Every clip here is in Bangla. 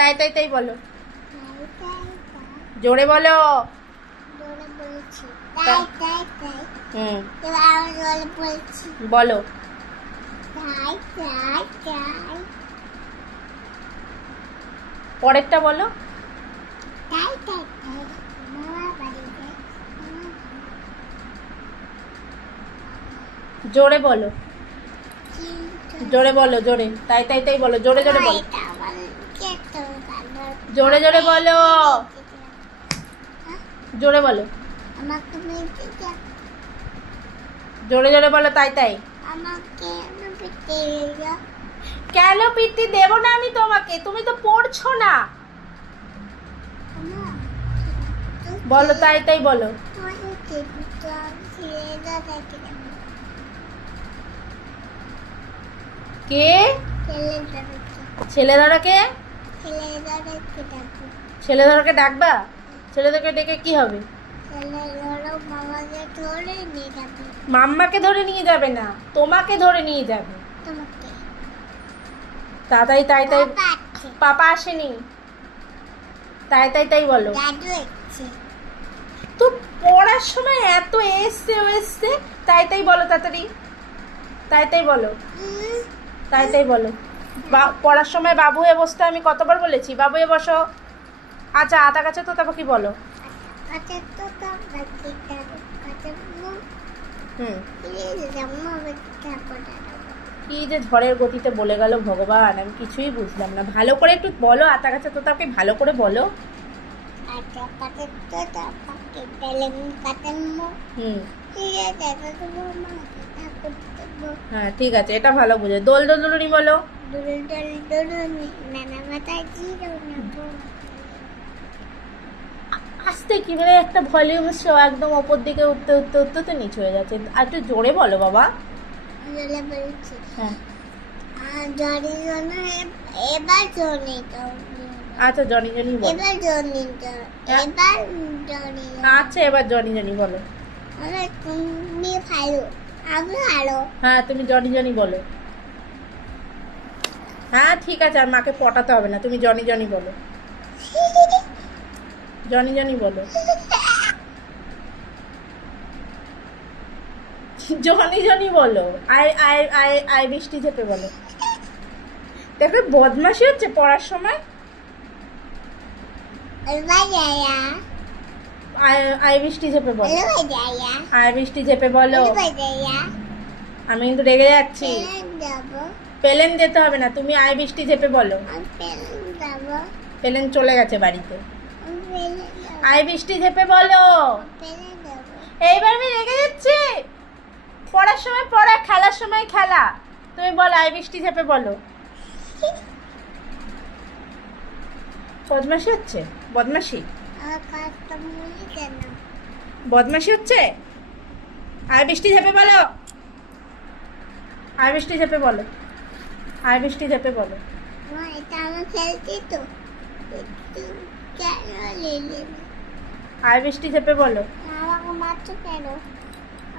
তাই তাই তাই বলো, জোরে বলো। জোরে বলছি তাই। তাই তাই তাই। হুম, এবার আমি জোরে বলছি বলো। তাই তাই তাই পরেরটা বলো। তাই তাই তাই। মামা বাড়িতে জোরে বলো, কিন্তু জোরে বলো, জোরে। তাই তাই তাই বলো, জোরে জোরে বলো, এটা আমার কেত ভালো। জোরে জোরে বলো, জোরে বলো, আমাকে মেয়েকে জোরে জোরে বলো। তাই তাই। আমাকে পেতে কেন পিটি দেবো না আমি তোমাকে? তুমি তো পড়ছো না। বলো তাই তাই বলো। কে? ছেলেধরাকে? ছেলেধরাকে ডাকবা? ছেলেদেরকে ডেকে কি হবে? মাম্মাকে ধরে নিয়ে যাবে না, তোমাকে ধরে নিয়ে যাবে। তাড়াতাড়ি তাই তাই। পাপা আসেনি। তাই তাই তাই বলো। তো পড়ার সময় এত এসছে ও এসছে। তাই তাই বলো তাড়াতাড়ি। তাই তাই বলো, তাই তাই বলো। পড়ার সময় বাবু হয়ে বসতে আমি কতবার বলেছি বাবু হয়ে বসো। আচ্ছা আতা কাছে তো তারপর কি বলো? হুম, কি যে ঝড়ের গতিতে বলে গেল ভগবান, আমি কিছুই বুঝলাম না। ভালো করে একটু বলো, আতা কাছে তো তাকে ভালো করে বলো। হুম, হ্যাঁ ঠিক আছে, এটা ভালো বুঝে। দোল দোলুনি বলো। আস্তে কি মানে একটা ভলিউম একদম ওপর দিকে উঠতে উঠতে উঠতে তো নিচু হয়ে যাচ্ছে। আর একটু জোরে বলো বাবা। হ্যাঁ এবার জনি আচ্ছা, জনি জনি বলো। এবার জনি এবার জনি আচ্ছা এবার জনি জনি বলো। তুমি ভালো আমি ভালো হ্যাঁ তুমি জনি জনি বলো। হ্যাঁ ঠিক আছে, আর মাকে পটাতে হবে না, তুমি জনি জনি বলো। জনি জনি বলো। জনি জনি বলো। আই আই আই আই বৃষ্টি চেপে বলো। দেখো বদমাশি হচ্ছে পড়ার সময়। আই বৃষ্টি চেপে বলো। আই বৃষ্টি চেপে বলো। আমি কিন্তু রেগে যাচ্ছি। পেলেন যেতে হবে না, তুমি আই বৃষ্টি চেপে বলো। পেলেন চলে গেছে বাড়িতে। আই বৃষ্টি চেপে বলো। এইবার আমি রেগে যাচ্ছি। পড়ার সময় পড়া, খেলার সময় খেলা। তুমি বলো আই বৃষ্টি চেপে বলো। বদমাশি হচ্ছে, বদমাশি বদমাশি হচ্ছে। আই বৃষ্টি চেপে বলো। আই বৃষ্টি চেপে বলো। আই বৃষ্টি চেপে বলো। এটা আমার খেলছি তো কেন নিলে আই বৃষ্টি চেপে বলো। আমাকে মারছো কেন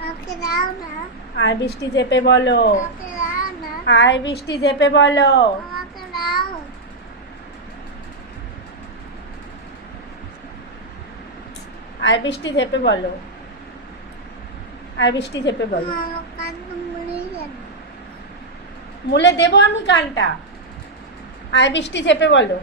আমাকে দাও না আই বৃষ্টি চেপে বলো। আমাকে দাও না আই বৃষ্টি চেপে বলো। আমাকে দাও আই বৃষ্টি চেপে বলো। আই বৃষ্টি চেপে বলো। আমার কান মুড়ে যাবে মুলে দেবো আমি কানটা। আই বৃষ্টি চেপে বলো।